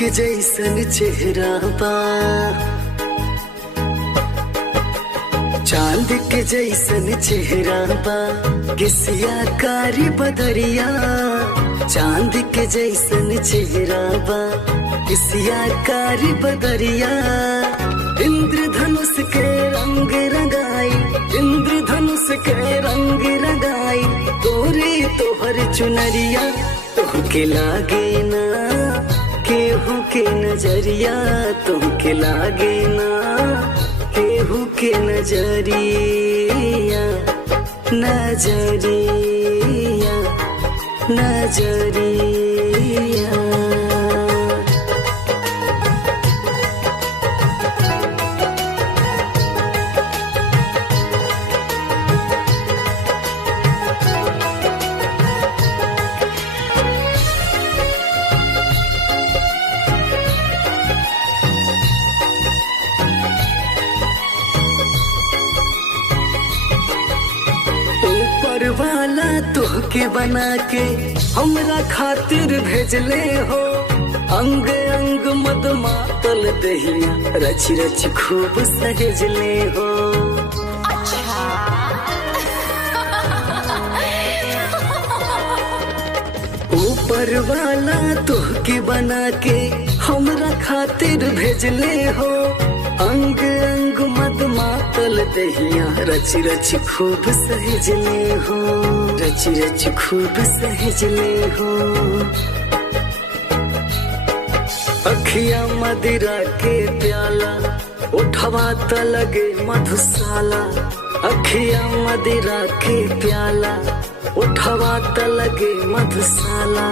के जैसन चेहरा बा, चांद के जैसन चेहरा बा, किसिया कारी बदरिया। चांद के जैसन चेहरा बा, किसिया कारी बदरिया। इंद्रधनुष के रंग रंगाई, इंद्रधनुष के रंग रंगाई, तोरे तोहर चुनरिया। तोहके लागे ना केहू के नजरिया, तोहके लागे ना केहू के नजरिया, नजरिया, नजरिया। वाला तोहके बना के हमरा खातिर भेजले हो। अंग अंग मद मातल दहिया, रच रच खूब सहेजले हो। ऊपर वाला तोहके बना के हमरा खातिर भेजले हो। अंग अंग मद मातल दहिया, रच रच खूब सहेजले हो, रच रच खूब सहेजले हो। अखिया मदिरा के प्याला, उठवा त लगे मधुशाला। अखिया मदिरा के प्याला, उठवा त लगे मधुशाला।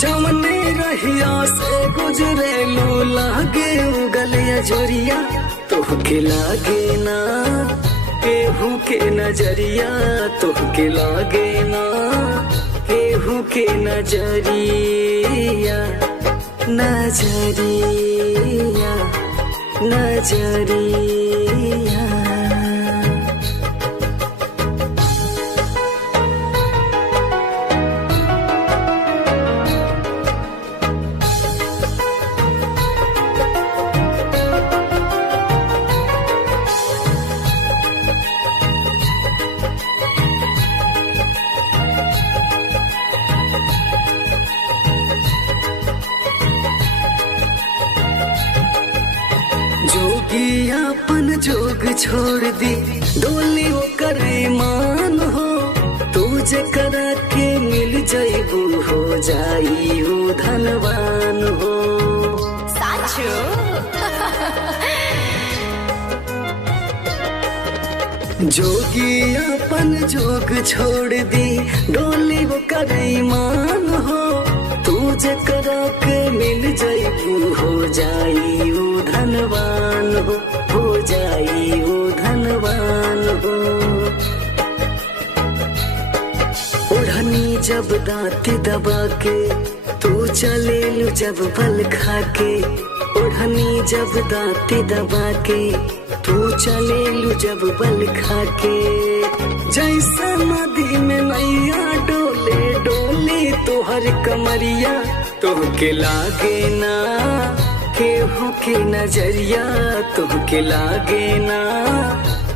जमने रहिया से गुजरेलू, लागे उगलिया जोरिया। तोहके लागे ना केहू के नजरिया, तोहके लागे ना केहू के नजरिया, नजरिया, नजरिया। जोगी अपन जोग छोड़ दी, डोली वो करे मान हो। तू जकरा के मिल जाइबू, हो जाई वो धनवान हो। साचो जोगी अपन जोग छोड़ दी, डोली वो करे मान हो। तू जकरा के मिल जाइबू, हो जाई वो धनवान हो जाई वो धनवान हो। ओढ़नी जब दांती दबा के, तू चलेलू जब बल खा के। ओढ़नी जब दांती दबा के, तू चलेलू जब बल खा के। जैसा नदी में नैया डोले डोले तोहर कमरिया। तोहके लागे ना केहू के नजरिया, तोहके लागे ना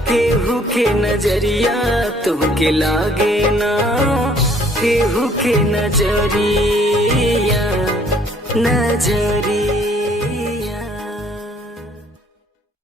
केहू के नजरिया, तोहके लागे ना केहू के नजरिया, नजरिया।